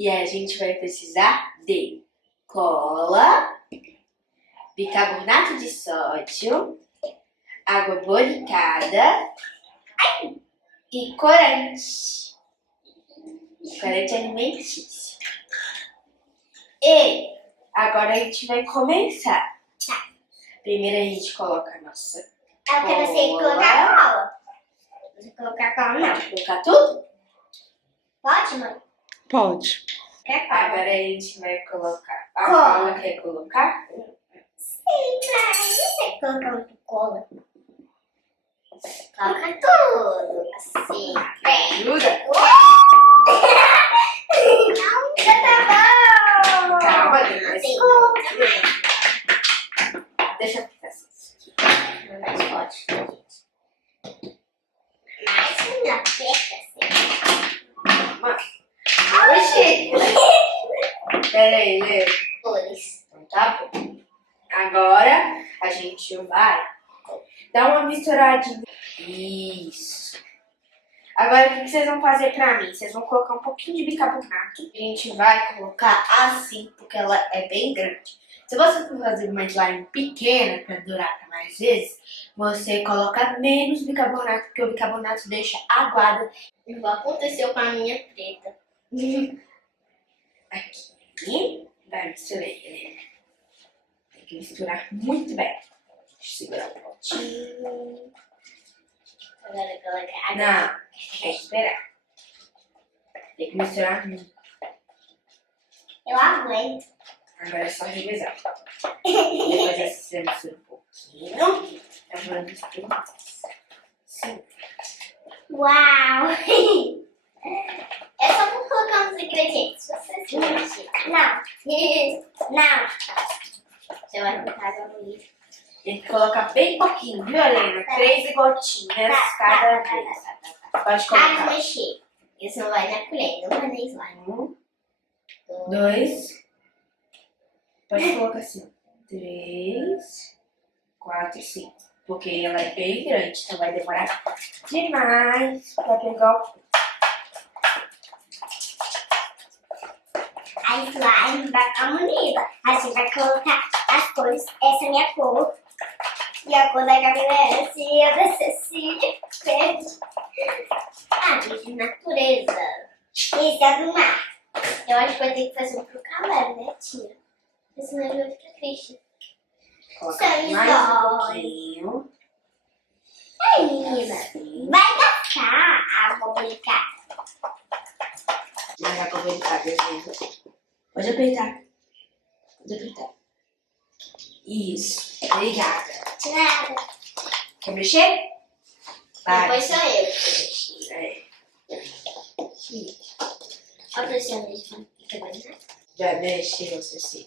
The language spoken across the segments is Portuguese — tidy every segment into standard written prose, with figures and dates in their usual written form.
E a gente vai precisar de cola, bicarbonato de sódio, água boricada e corante. Corante alimentício. E agora a gente vai começar. Tá. Primeiro a gente coloca a nossa Eu quero você colocar cola. Você colocar cola não. Pode colocar tudo? Pode, mãe? Pode. Quer cola? Agora a gente vai colocar. A Cola. cola quer colocar? Sim, mas você colocar muito cola. Coloca tudo. Assim. Ajuda? Não, já tá bom. Calma, depois. Sim. Deixa eu ficar assim. Mais forte, gente. Mais não aperta assim. Oxi! Pera aí, Lê. Cores. Então tá bom. Agora a gente vai dar uma misturadinha. Isso. Agora o que vocês vão fazer pra mim? Vocês vão colocar um pouquinho de bicarbonato. A gente vai colocar assim, porque ela é bem grande. Se você for fazer uma slime pequena para durar pra mais vezes, você coloca menos bicarbonato, porque o bicarbonato deixa aguada. Igual aconteceu com a minha preta. Aqui. Vai misturar, Helena. Tem que misturar muito bem. Deixa eu segurar um pouquinho. Agora colocar água. Não, tem que esperar. Tem que misturar muito. Eu aguento. Agora é só revezar. Depois você mistura um pouquinho. Agora mistura. Sim. Uau! É só por colocar uns ingredientes. Você mexer. Não. Não. Você vai colocar água no lixo. Tem que colocar bem pouquinho, viu, Helena? 3 gotinhas cada vez. Pode Água colocar. mexer. Isso não vai na colher, não vai na slime. 1, 2. Pode colocar assim. 3, 4, 5. Porque ela é bem grande, então vai demorar demais pra pegar o ponto. A slime vai ficar bonita. A gente vai colocar as cores. Essa é a minha cor. E a cor da Gabriela é assim, a da Cecília, verde. Ah, gente, natureza. Esse é do mar. Eu acho que vai ter que fazer um pro camarão, né, tia? Porque senão ele vai ficar triste. Coloca mais um pouquinho. Ai, menina, vai gastar a água boricada. Mais água boricada, gente. Pode apertar. Pode apertar. Isso. Obrigada. De nada. Quer mexer? Vai. Depois sou eu que mexi. É. Olha a pressão desse. Já mexeu, você sim.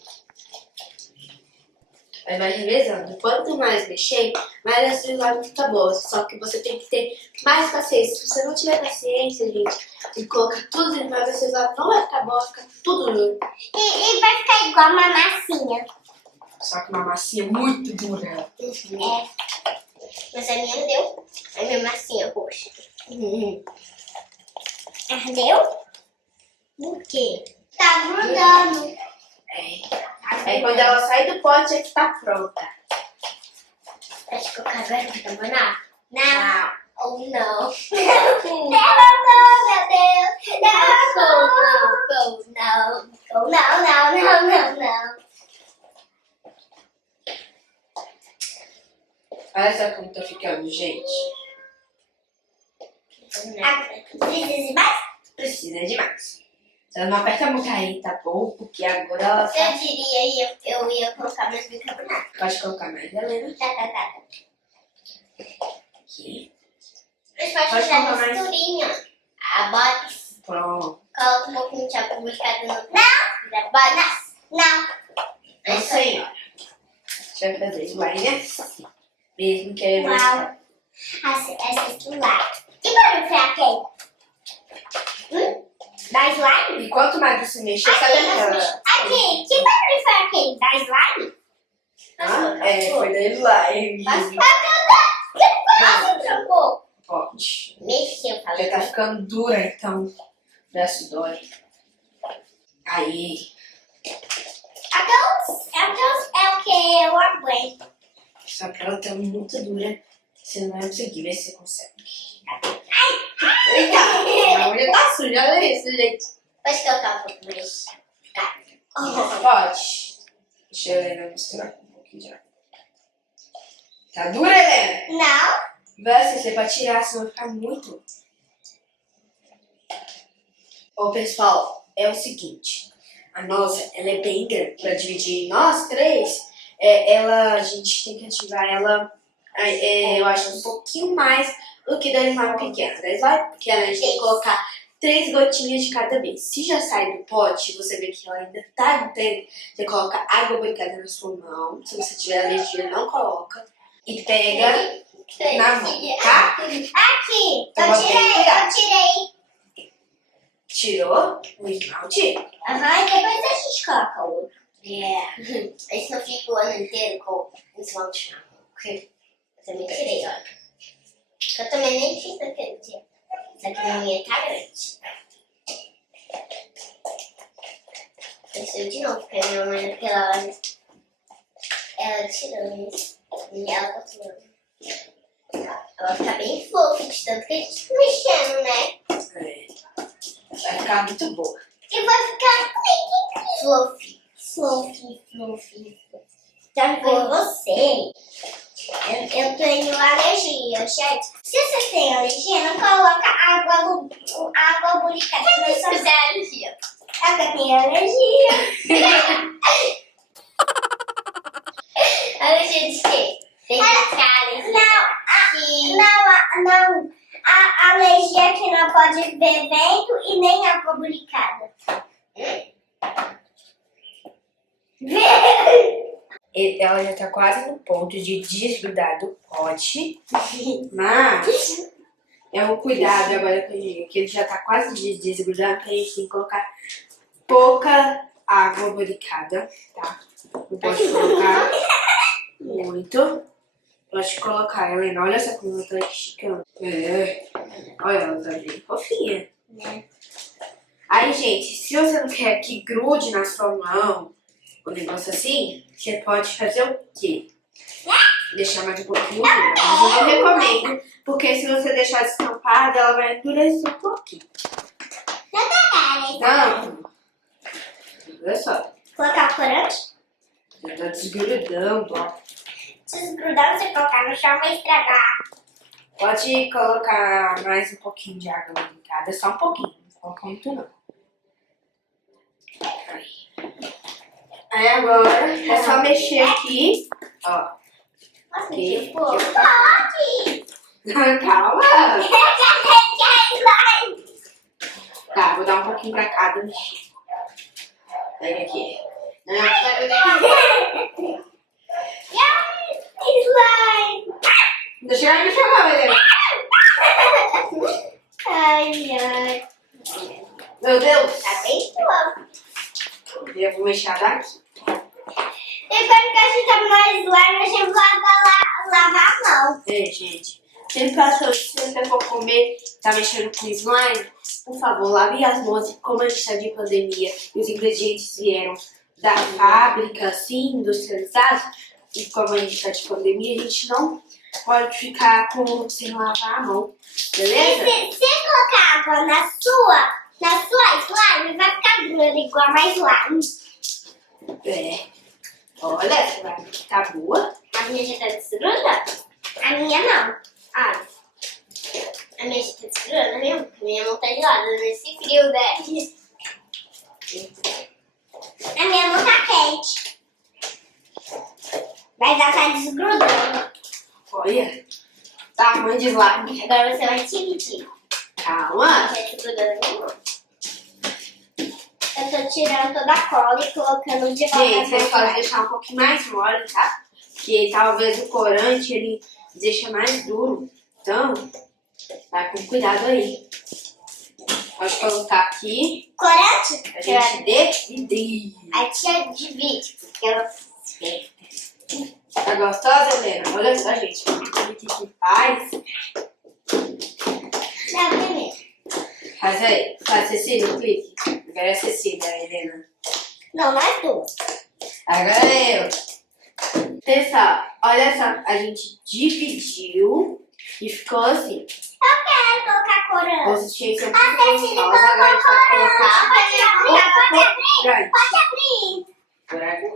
Aí vai revezando. Quanto mais mexer, mais a sua slime fica boa. Só que você tem que ter mais paciência. Se você não tiver paciência, gente, e colocar tudo de uma vez, a sua slime não vai ficar boa, vai ficar tudo duro. E vai ficar igual uma massinha. Só que uma massinha muito dura. É. Mas a minha deu. A minha massinha roxa. Ardeu? Por quê? Tá grudando. Aí quando ela sai do pote é que tá pronta. Pode colocar agora bicarbonato? Não. Não. Ou não. Derramou, meu Deus. Derramou. Não. Não. Olha só como tá ficando, gente. Precisa de mais? Precisa de mais. Você não aperta muito aí, tá bom? Porque agora ela tá... Eu diria, eu ia colocar mais bicarbonato. Pode colocar mais, Helena. Tá. Aqui. Mas pode Pode usar colocar mais. misturinha. A box. Pronto. Coloca um pouquinho de água boricada no... Não! Box. Não. Não, senhora. Deixa eu fazer slime assim. Mesmo que é Uau. Essa slime. Que barulho foi aquele? Da slime? E quanto mais você mexer, sabe aquela... Aqui, que barulho foi aquele? Da slime? Foi da slime. Você trancou? Pode. Mexeu, falei. Já tá ficando dura, então o braço dói. Aí. É o que eu aguento. Só que ela tá muito dura. Você não vai conseguir, ver se você consegue. Eita, a unha tá suja, olha isso, gente. Pode colocar um pouco mais. Tá. Pode. Deixa a Helena misturar um pouquinho já. Tá dura, Helena? Não. Vai ser pra tirar, senão vai ficar muito. Ô, pessoal, é o seguinte. A nossa, ela é bem grande. Pra dividir em nós três, a gente tem que ativar ela, eu acho, um pouquinho mais do que da irmã pequena. Da irmã pequena, a gente tem que colocar 3 gotinhas de cada vez. Se já sai do pote, você vê que ela ainda tá inteira, você coloca água boricada na sua mão. Se você tiver alergia, não coloca. E pega na mão, tá? Aqui, Então, eu tirei. Tirou o esmalte? Aham, e depois a gente coloca o outro. Esse não fica o ano inteiro com o esmalte na mão. Eu também tirei, olha. Eu também nem fiz naquele dia. Só que minha unha tá grande. Deixa eu de novo, porque a minha mãe naquela hora, ela tirou isso. E ela continuou. Ela vai ficar bem fofa, de tanto que a gente tá mexendo, né? Vai ficar muito boa. E vai ficar fluffy. Então, por você, eu tenho alergia, gente. Se você tem alergia, não coloca água boricada na sua alergia. Eu tenho alergia. Alergia de quê? Não. A alergia é que não pode ver vento e nem água boricada. Ela já tá quase no ponto de desgrudar do pote, mas é um cuidado agora que ele já tá quase de desgrudar, que a gente tem que colocar pouca água boricada, tá? Não pode colocar muito. Pode colocar, Helena, olha essa como ela tá esticando. Olha, ela tá bem fofinha. Aí, gente, se você não quer que grude na sua mão, um negócio assim, você pode fazer o quê? Deixar mais um pouquinho dura. Mas eu não recomendo, porque se você deixar destampada, ela vai endurecer um pouquinho. Não. Olha só. Colocar o corante? Já tá desgrudando, ó. Desgrudando, você colocar no chão, vai estragar. Pode colocar mais um pouquinho de água boricada, só um pouquinho. Não coloca muito não. Aí agora é só mexer aqui, ó. Nossa, Aqui. pode! Calma! Tá, vou dar um pouquinho pra cada mexer. Pega aqui. Slime! Deixa eu me chamar, Helena. Ai. Meu Deus! Tá bem fofo. Eu vou mexer daqui. Depois que a gente terminar o slime, a gente vai lavar a mão. Gente, se você for comer, tá mexendo com slime, por favor, lave as mãos. Como a gente tá de pandemia e os ingredientes vieram da fábrica, assim, industrializados, e como a gente tá de pandemia, a gente não pode ficar sem lavar a mão, beleza? Se colocar água na sua slime, vai ficar dura igual a slime. Olha, você vai ficar boa. A minha já tá desgrudando. A minha não. Olha. A minha já tá desgrudando mesmo. A minha mão tá gelada nesse frio, né? A minha mão tá quente. Mas ela tá desgrudando. Olha, tamanho de slime. Agora você vai dividir. Calma. Já desgrudando a minha mão. Eu tô tirando toda a cola e colocando de volta. Gente, vocês podem deixar um pouquinho mais mole, tá? Porque talvez o corante, ele deixa mais duro. Então, vai com cuidado aí. Pode colocar aqui. Corante? A gente dividir. A tia divide, porque ela... Tá gostosa, Helena? Olha só, gente. O que faz? Não, primeiro. Faz aí. Faz, Cecília, o clique. Agora é a Cecília, Helena. Não, nós duas. Agora eu. Pessoal, olha só, a gente dividiu e ficou assim. Eu quero colocar corante. Você tinha que A Cecília colocou corante. Pode abrir. Corante.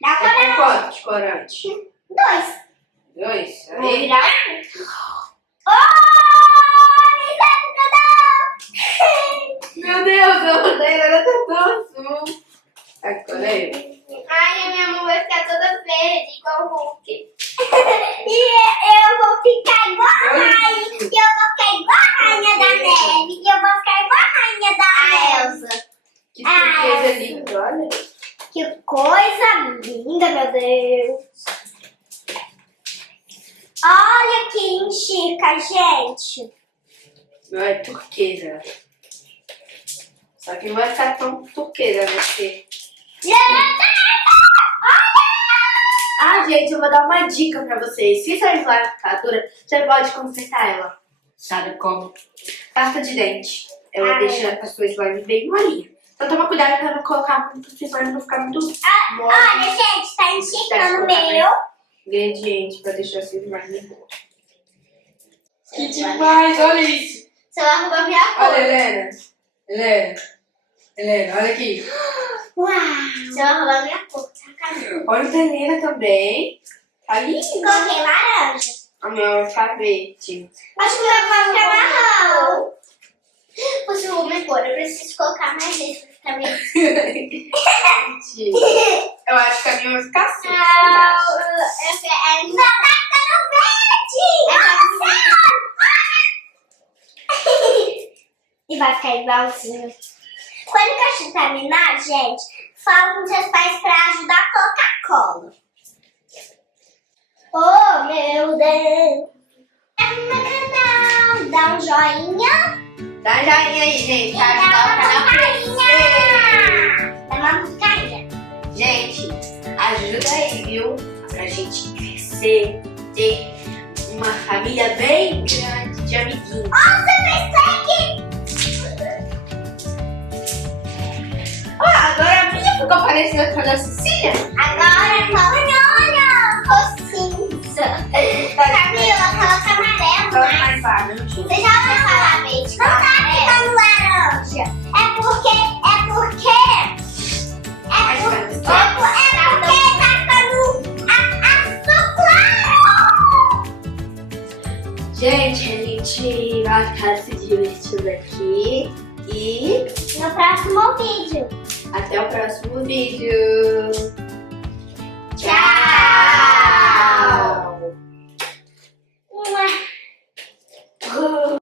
Dá Tá com corante. quanto de corante? 2. 2. Vou Aí. virar. Oh, me Meu Deus, eu botei ela tá tão azul. Agora eu. Ai, a minha mão vai ficar toda verde, igual o Hulk. E eu vou ficar igual a rainha. E eu vou ficar igual a rainha da neve. E eu vou ficar igual a rainha da Elsa. Que surpresa linda, olha. Que coisa linda, meu Deus. Olha que enxica, gente. Não é turquesa. Só que não vai ficar tão turquesa, vai ser. Ah, gente, eu vou dar uma dica pra vocês. Se sair lá na picadura, você pode consertar ela. Sabe como? Pasta de dente. Ela deixa as suas slime bem molinhas. Então toma cuidado pra não colocar muito slime, não ficar muito mole. Olha, gente, tá enxicando o meu. Ingrediente pra deixar seu slime bom. Que demais, olha isso. Você vai roubar minha cor. Olha, Helena, olha aqui. Uau. Você vai roubar minha cor. Olha o da Helena também. Tá lindo. Coloquei laranja. A minha vai ficar verde. Acho que o meu vai ficar marrom. Você roubou minha cor. Eu preciso colocar mais vezes pra ficar meio... Eu acho que a minha vai ficar assim. Não, tá ficando verde. E vai ficar igualzinho. Quando o cachorro terminar, gente, fala com seus pais pra ajudar a Coca-Cola. Oh, meu Deus. É no meu canal. Dá um joinha. Dá um joinha aí, gente. Pra Dá ajudar o uma canal a Dá uma buscainha. crescer. Gente, ajuda aí, viu? Pra gente crescer. Ter uma família bem grande de amiguinhos. Você persegue? Agora a minha ficou parecida com a da Cecília. Agora coloca cinza. Camila, coloca amarelo. Coloca Mas mais laranja. você já ouviu falar verde? Não tá ficando laranja. É porque tá ficando azul claro. Gente, a gente vai ficar se divertindo aqui. E No próximo vídeo. até o próximo vídeo.